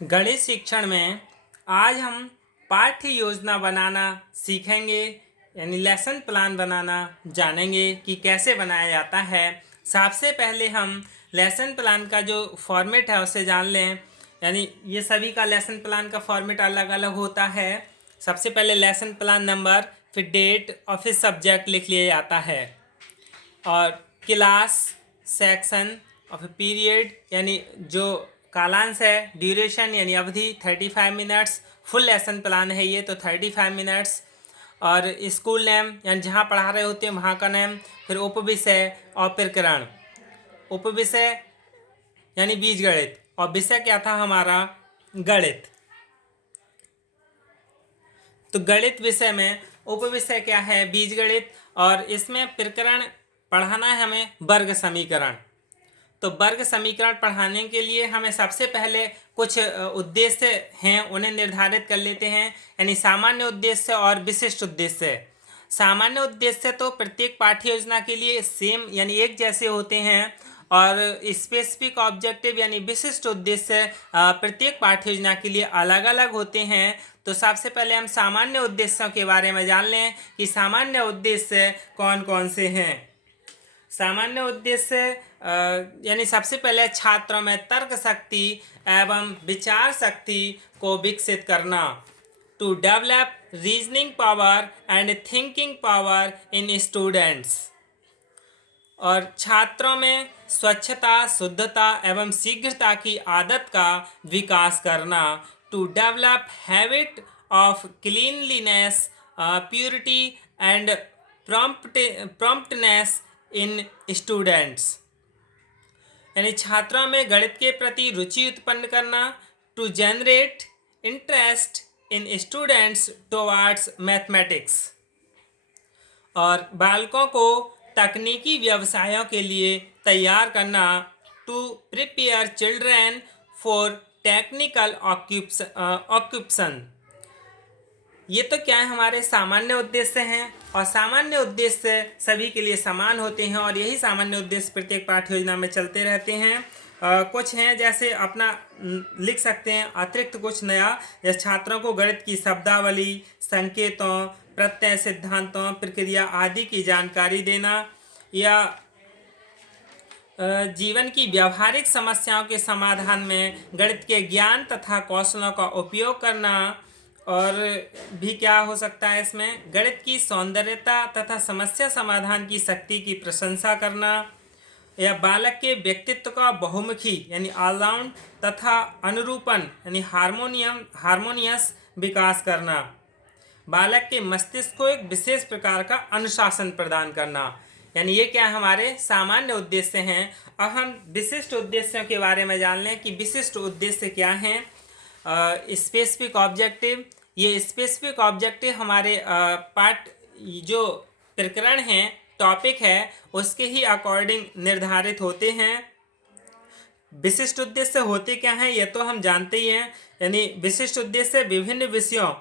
गणित शिक्षण में आज हम पाठ्य योजना बनाना सीखेंगे, यानी लेसन प्लान बनाना जानेंगे कि कैसे बनाया जाता है। सबसे पहले हम लेसन प्लान का जो फॉर्मेट है उसे जान लें। यानी ये सभी का लेसन प्लान का फॉर्मेट अलग अलग होता है। सबसे पहले लेसन प्लान नंबर, फिर डेट और फिर सब्जेक्ट लिख लिया जाता है, और क्लास, सेक्शन और फिर पीरियड यानी जो कालांश है, ड्यूरेशन यानी अवधि 35 मिनट्स, फुल लेसन प्लान है ये तो 35 मिनट्स, और स्कूल नेम यानी जहाँ पढ़ा रहे होते हैं वहाँ का नेम, फिर उपविषय और प्रकरण। उपविषय यानी बीजगणित और विषय क्या था हमारा, गणित। तो गणित विषय में उपविषय क्या है, बीजगणित, और इसमें प्रकरण पढ़ाना है हमें वर्ग समीकरण। तो वर्ग समीकरण पढ़ाने के लिए हमें सबसे पहले कुछ उद्देश्य हैं उन्हें निर्धारित कर लेते हैं, यानी सामान्य उद्देश्य और विशिष्ट उद्देश्य। सामान्य उद्देश्य तो प्रत्येक पाठ्य योजना के लिए सेम यानी एक जैसे होते हैं, और स्पेसिफिक ऑब्जेक्टिव यानी विशिष्ट उद्देश्य प्रत्येक पाठ्य योजना के लिए अलग अलग होते हैं। तो सबसे पहले हम सामान्य उद्देश्यों के बारे में जान लें कि सामान्य उद्देश्य कौन कौन से हैं। सामान्य उद्देश्य यानी सबसे पहले छात्रों में तर्क शक्ति एवं विचार शक्ति को विकसित करना, to develop reasoning power and thinking power in students, और छात्रों में स्वच्छता, शुद्धता एवं शीघ्रता की आदत का विकास करना, to develop habit of cleanliness, purity and promptness in students, यानी छात्रों में गणित के प्रति रुचि उत्पन्न करना, to generate interest in students towards mathematics, और बालकों को तकनीकी व्यवसायों के लिए तैयार करना, to prepare children for technical occupation. ये तो क्या है, हमारे सामान्य उद्देश्य हैं, और सामान्य उद्देश्य सभी के लिए समान होते हैं, और यही सामान्य उद्देश्य प्रत्येक पाठ्य योजना में चलते रहते हैं। कुछ हैं जैसे अपना लिख सकते हैं अतिरिक्त कुछ नया, जैसे छात्रों को गणित की शब्दावली, संकेतों, प्रत्यय सिद्धांतों, प्रक्रिया आदि की जानकारी देना, या जीवन की व्यावहारिक समस्याओं के समाधान में गणित के ज्ञान तथा कौशलों का उपयोग करना। और भी क्या हो सकता है इसमें, गणित की सौंदर्यता तथा समस्या समाधान की शक्ति की प्रशंसा करना, या बालक के व्यक्तित्व का बहुमुखी यानी ऑलराउंड तथा अनुरूपण यानी हार्मोनियस विकास करना, बालक के मस्तिष्क को एक विशेष प्रकार का अनुशासन प्रदान करना। यानी ये क्या हमारे सामान्य उद्देश्य हैं। अब हम विशिष्ट उद्देश्यों के बारे में जान लें कि विशिष्ट उद्देश्य क्या हैं। स्पेसिफिक ऑब्जेक्टिव, ये स्पेसिफिक ऑब्जेक्टिव हमारे पाठ जो प्रकरण हैं, टॉपिक है, उसके ही अकॉर्डिंग निर्धारित होते हैं। विशिष्ट उद्देश्य होते क्या हैं ये तो हम जानते ही हैं, यानी विशिष्ट उद्देश्य विभिन्न विषयों,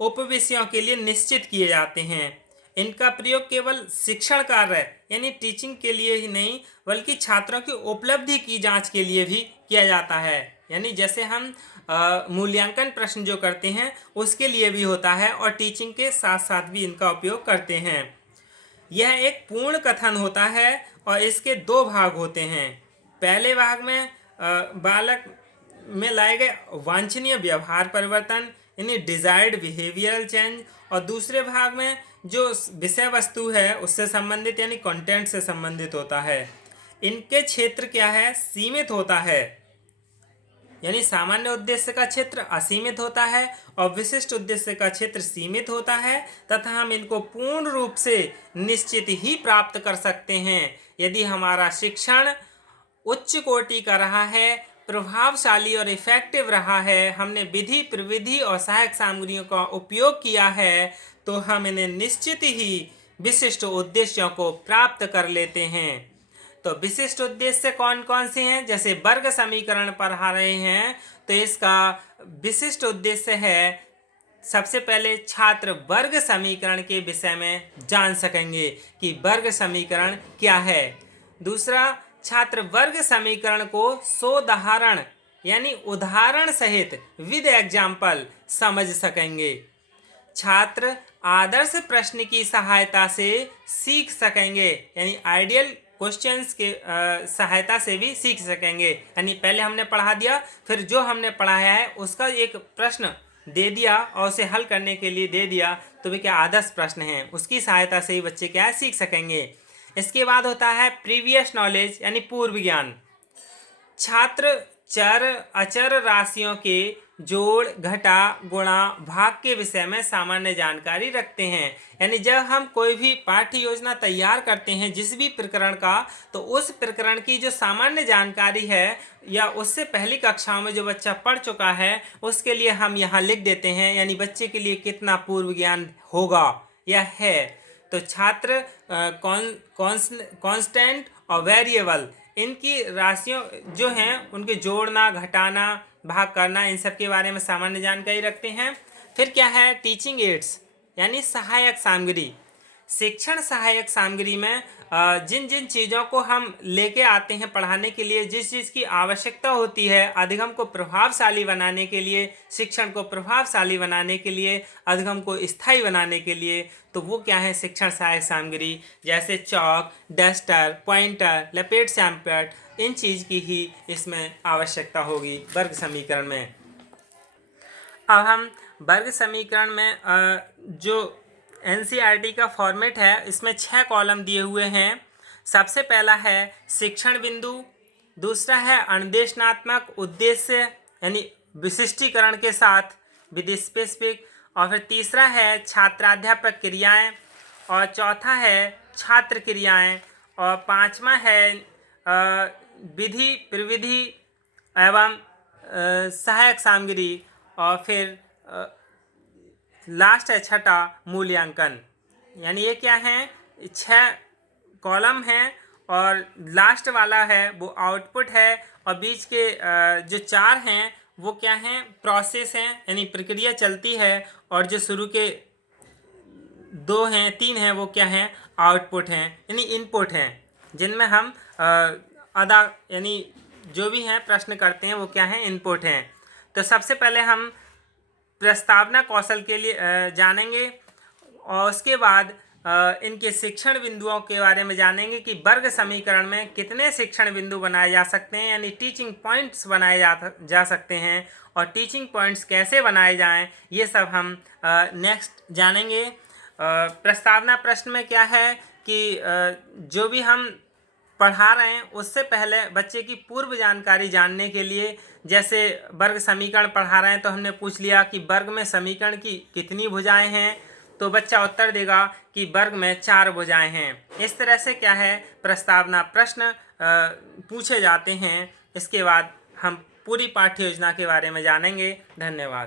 उपविषयों के लिए निश्चित किए जाते हैं। इनका प्रयोग केवल शिक्षण कार्य यानी टीचिंग के लिए ही नहीं, बल्कि छात्रों की उपलब्धि की जांच के लिए भी किया जाता है। यानी जैसे हम मूल्यांकन प्रश्न जो करते हैं उसके लिए भी होता है, और टीचिंग के साथ साथ भी इनका उपयोग करते हैं। यह एक पूर्ण कथन होता है और इसके दो भाग होते हैं। पहले भाग में बालक में लाए गए वांछनीय व्यवहार परिवर्तन यानी डिजायर्ड बिहेवियरल चेंज, और दूसरे भाग में जो विषय वस्तु है उससे संबंधित यानी कंटेंट से संबंधित होता है। इनके क्षेत्र क्या है, सीमित होता है, यानी सामान्य उद्देश्य का क्षेत्र असीमित होता है और विशिष्ट उद्देश्य का क्षेत्र सीमित होता है, तथा हम इनको पूर्ण रूप से निश्चित ही प्राप्त कर सकते हैं यदि हमारा शिक्षण उच्च कोटि का रहा है, प्रभावशाली और इफेक्टिव रहा है, हमने विधि, प्रविधि और सहायक सामग्रियों का उपयोग किया है, तो हम इन्हें निश्चित ही विशिष्ट उद्देश्यों को प्राप्त कर लेते हैं। तो विशिष्ट उद्देश्य कौन कौन से हैं, जैसे वर्ग समीकरण पढ़ा रहे हैं तो इसका विशिष्ट उद्देश्य है, सबसे पहले छात्र वर्ग समीकरण के विषय में जान सकेंगे कि वर्ग समीकरण क्या है। दूसरा, छात्र वर्ग समीकरण को सोदाहरण यानी उदाहरण सहित विद एग्जाम्पल समझ सकेंगे। छात्र आदर्श प्रश्न की सहायता से सीख सकेंगे, यानी आइडियल क्वेश्चंस के सहायता से भी सीख सकेंगे। यानी पहले हमने पढ़ा दिया, फिर जो हमने पढ़ाया है उसका एक प्रश्न दे दिया और उसे हल करने के लिए दे दिया, तो वे क्या आदर्श प्रश्न हैं, उसकी सहायता से ही बच्चे क्या है सीख सकेंगे। इसके बाद होता है प्रीवियस नॉलेज, यानी पूर्व ज्ञान। छात्र चर अचर राशियों के जोड़, घटा, गुणा, भाग के विषय में सामान्य जानकारी रखते हैं। यानी जब हम कोई भी पाठ्य योजना तैयार करते हैं जिस भी प्रकरण का, तो उस प्रकरण की जो सामान्य जानकारी है या उससे पहली कक्षाओं में जो बच्चा पढ़ चुका है उसके लिए हम यहाँ लिख देते हैं, यानी बच्चे के लिए कितना पूर्व ज्ञान होगा या है। तो छात्र कांस्टेंट और वेरिएबल, इनकी राशियों जो हैं उनके जोड़ना, घटाना, भाग करना, इन सब के बारे में सामान्य जानकारी रखते हैं। फिर क्या है टीचिंग एड्स, यानी सहायक सामग्री। शिक्षण सहायक सामग्री में जिन जिन चीज़ों को हम लेके आते हैं पढ़ाने के लिए, जिस चीज़ की आवश्यकता होती है अधिगम को प्रभावशाली बनाने के लिए, शिक्षण को प्रभावशाली बनाने के लिए, अधिगम को स्थायी बनाने के लिए, तो वो क्या है शिक्षण सहायक सामग्री। जैसे चौक, डस्टर, पॉइंटर, लपेट सैंपट, इन चीज़ की ही इसमें आवश्यकता होगी वर्ग समीकरण में। अब हम वर्ग समीकरण में जो एनसीईआरटी का फॉर्मेट है, इसमें 6 कॉलम दिए हुए हैं। सबसे पहला है शिक्षण बिंदु, दूसरा है अनुदेशनात्मक उद्देश्य यानी विशिष्टीकरण के साथ विद स्पेसिफिक, और फिर तीसरा है छात्राध्यापक क्रियाएं, और चौथा है छात्र क्रियाएं, और पांचवा है विधि, प्रविधि एवं सहायक सामग्री, और फिर लास्ट है छठा मूल्यांकन। यानी ये क्या है 6 कॉलम हैं और लास्ट वाला है वो आउटपुट है, और बीच के जो 4 हैं वो क्या हैं प्रोसेस हैं, यानी प्रक्रिया चलती है, और जो शुरू के 2 हैं 3 हैं वो क्या हैं आउटपुट हैं, यानी इनपुट हैं, जिनमें हम यानी जो भी हैं प्रश्न करते हैं वो क्या हैं इनपुट हैं। तो सबसे पहले हम प्रस्तावना कौशल के लिए जानेंगे, और उसके बाद इनके शिक्षण बिंदुओं के बारे में जानेंगे कि वर्ग समीकरण में कितने शिक्षण बिंदु बनाए जा सकते हैं, यानी टीचिंग पॉइंट्स बनाए जा सकते हैं, और टीचिंग पॉइंट्स कैसे बनाए जाएं ये सब हम नेक्स्ट जानेंगे। प्रस्तावना प्रश्न में क्या है कि जो भी हम पढ़ा रहे हैं उससे पहले बच्चे की पूर्व जानकारी जानने के लिए, जैसे वर्ग समीकरण पढ़ा रहे हैं तो हमने पूछ लिया कि वर्ग में समीकरण की कितनी भुजाएं हैं, तो बच्चा उत्तर देगा कि वर्ग में 4 भुजाएं हैं। इस तरह से क्या है प्रस्तावना प्रश्न पूछे जाते हैं। इसके बाद हम पूरी पाठ्य योजना के बारे में जानेंगे। धन्यवाद।